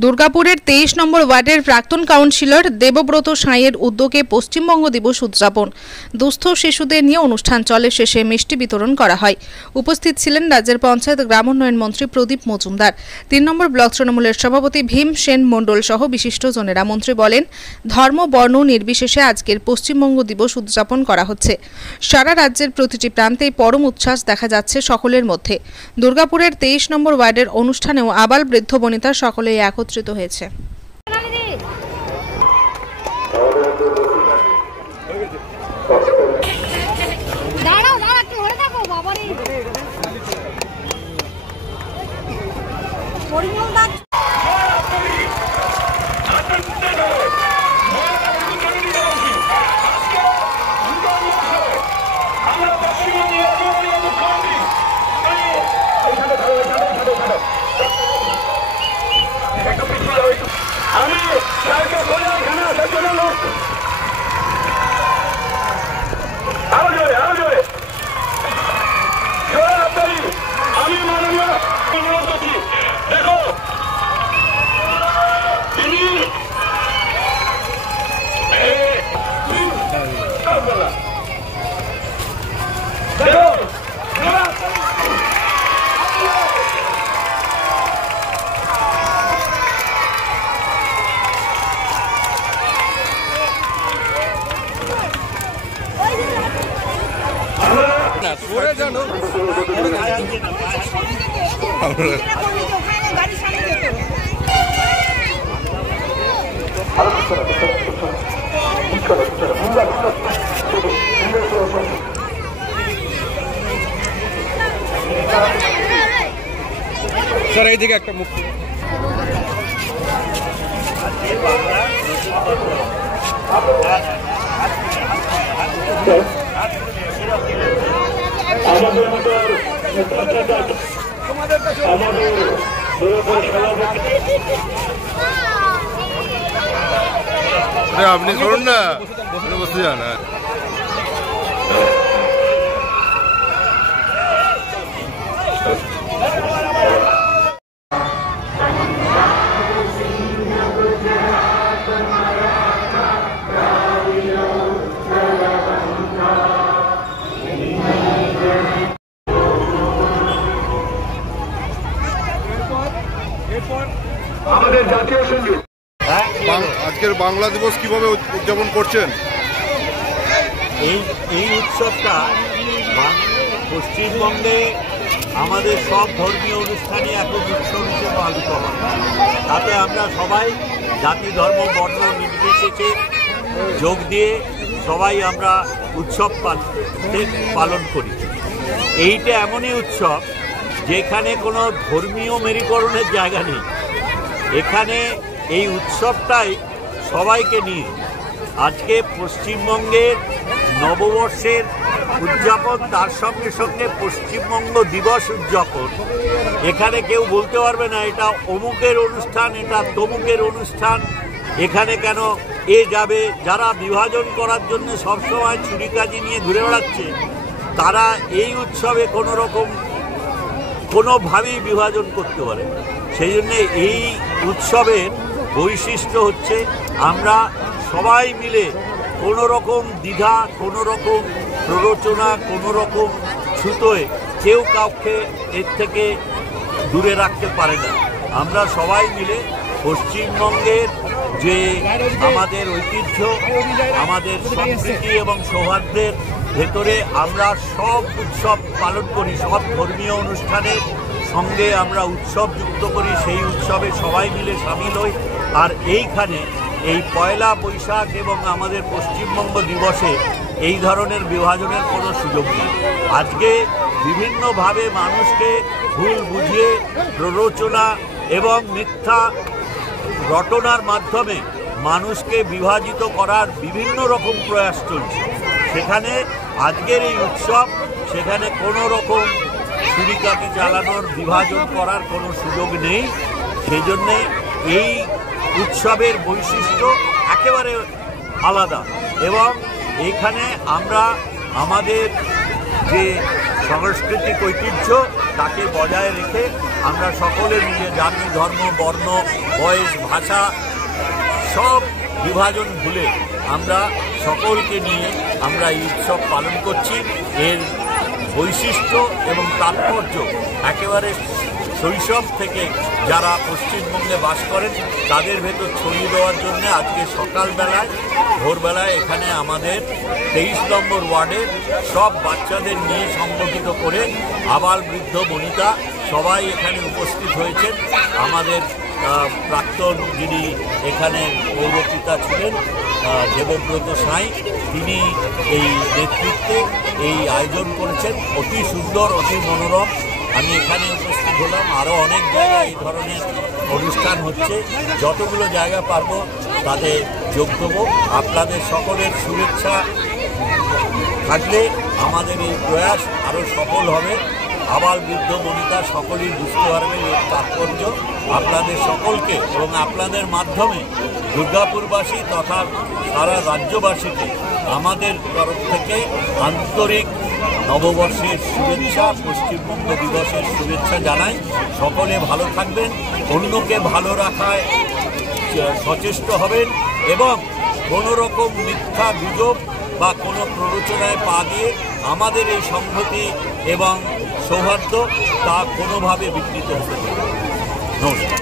দুর্গাপুরের 23 নম্বর ওয়ার্ডের প্রাক্তন কাউন্সিলর দেবব্রত সাঁইয়ের উদ্যোগে পশ্চিমবঙ্গ দিবস উদযাপন। দুস্থ শিশুদের নিয়ে অনুষ্ঠান চলে, শেষে মিষ্টি বিতরণ করা হয়। উপস্থিত ছিলেন রাজ্যের পঞ্চায়েত গ্রাম উন্নয়ন মন্ত্রী প্রদীপ মজুমদার, 3 নম্বর ব্লক তৃণমূলের সভাপতি ভীম সেন মণ্ডল সহ বিশিষ্টজনেরা। মন্ত্রী বলেন, ধর্ম বর্ণ নির্বিশেষে আজকের পশ্চিমবঙ্গ দিবস উদযাপন করা হচ্ছে। সারা রাজ্যের প্রতিটি প্রান্তেই পরম উচ্ছ্বাস দেখা যাচ্ছে সকলের মধ্যে। দুর্গাপুরের 23 নম্বর ওয়ার্ডের অনুষ্ঠানেও আবাল বৃদ্ধ বনিতা সকলেই একত্রিত হয়েছে। স্যার এইদিকে একটা মুখ আপনি শুনুন না, বসে যান। আমাদের জাতীয় সঙ্গীত। আজকের বাংলা দিবস কিভাবে উদযাপন করছেন? এই উৎসবটা পশ্চিমবঙ্গে আমাদের সব ধর্মীয় অনুষ্ঠানে একক উৎসব হিসেবে পালিত হয়। তাতে আমরা সবাই জাতি ধর্ম বর্ণ নির্বিশেষে যোগ দিয়ে সবাই আমরা উৎসব পালন করি। এইটা এমনই উৎসব যেখানে কোনো ধর্মীয় মেরুকরণের জায়গা নেই। এখানে এই উৎসবটাই সবাইকে নিয়ে আজকে পশ্চিমবঙ্গের নববর্ষের উদযাপন, তার সঙ্গে সঙ্গে পশ্চিমবঙ্গ দিবস উদযাপন। এখানে কেউ বলতে পারবে না এটা অমুকের অনুষ্ঠান, এটা তমুকের অনুষ্ঠান, এখানে কেন এ যাবে। যারা বিভাজন করার জন্য সবসময় ছুরিকাজি নিয়ে ঘুরে বেড়াচ্ছে, তারা এই উৎসবে কোনোভাবেই বিভাজন করতে পারে। সেই জন্যে এই উৎসবের বৈশিষ্ট্য হচ্ছে আমরা সবাই মিলে কোনো রকম দ্বিধা, কোনো রকম প্ররোচনা, কোনো রকম ছুতোয় কেউ কাউকে এর থেকে দূরে রাখতে পারে না। আমরা সবাই মিলে পশ্চিমবঙ্গের যে আমাদের ঐতিহ্য, আমাদের সংস্কৃতি এবং সৌহার্দ্যের ভেতরে আমরা সব উৎসব পালন করি, সব ধর্মীয় অনুষ্ঠানের সঙ্গে আমরা উৎসব যুক্ত করি, সেই উৎসবে সবাই মিলে সামিল হই। আর এইখানে এই পয়লা বৈশাখ এবং আমাদের পশ্চিমবঙ্গ দিবসে এই ধরনের বিভাজনের কোনো সুযোগ নেই। আজকে বিভিন্নভাবে মানুষকে ভুল বুঝিয়ে প্ররোচনা এবং মিথ্যা রটনার মাধ্যমে মানুষকে বিভাজিত করার বিভিন্ন রকম প্রয়াস চলছে। সেখানে আজকের এই উৎসব, সেখানে কোনো রকম ছুরিকাকে চালানোর, বিভাজন করার কোনো সুযোগ নেই। সেই জন্যে এই উৎসবের বৈশিষ্ট্য একেবারে আলাদা। এবং এখানে আমরা আমাদের যে সাংস্কৃতিক ঐতিহ্য তাকে বজায় রেখে আমরা সকলে মিলে জাতি, ধর্ম, বর্ণ, বয়স, ভাষা সব বিভাজন ভুলে আমরা সকলকে নিয়ে আমরা এই উৎসব পালন করছি। এর বৈশিষ্ট্য এবং তাৎপর্য একেবারে শৈশব থেকে যারা পশ্চিমবঙ্গে বাস করেন তাদের ভেতর ছড়িয়ে দেওয়ার জন্য আজকে সকালবেলায় ভোরবেলায় এখানে আমাদের 23 নম্বর ওয়ার্ডের সব বাচ্চাদের নিয়ে সংগঠিত করে আবাল বৃদ্ধ বনিতা সবাই এখানে উপস্থিত হয়েছেন। আমাদের প্রাক্তন যিনি এখানে পৌরপিতা ছিলেন দেবব্রত সাঁই, তিনি এই নেতৃত্বে এই আয়োজন করেছেন। অতি সুন্দর, অতি মনোরম। আমি এখানে উপস্থিত হলাম। আরও অনেক জায়গায় এই ধরনের অনুষ্ঠান হচ্ছে, যতগুলো জায়গা পারবো তাতে যোগ দেবো। আপনাদের সকলের শুভেচ্ছা থাকলে আমাদের এই প্রয়াস আরও সফল হবে। আবাল বৃদ্ধ বনিতা সকলেই বুঝতে পারবে এর তাৎপর্য। আপনাদের সকলকে এবং আপনাদের মাধ্যমে দুর্গাপুরবাসী তথা সারা রাজ্যবাসীকে আমাদের তরফ থেকে আন্তরিক নববর্ষের শুভেচ্ছা, পশ্চিমবঙ্গ দিবসের শুভেচ্ছা জানাই। সকলে ভালো থাকবেন, অন্যকে ভালো রাখায় সচেষ্ট হবেন এবং কোনো রকম মিথ্যা গুজব বা কোনো প্ররোচনায় পা দিয়ে আমাদের এই সংহতি এবং সৌহার্দ্য তা কোনোভাবে বিকৃত হতে পারে। নমস্কার।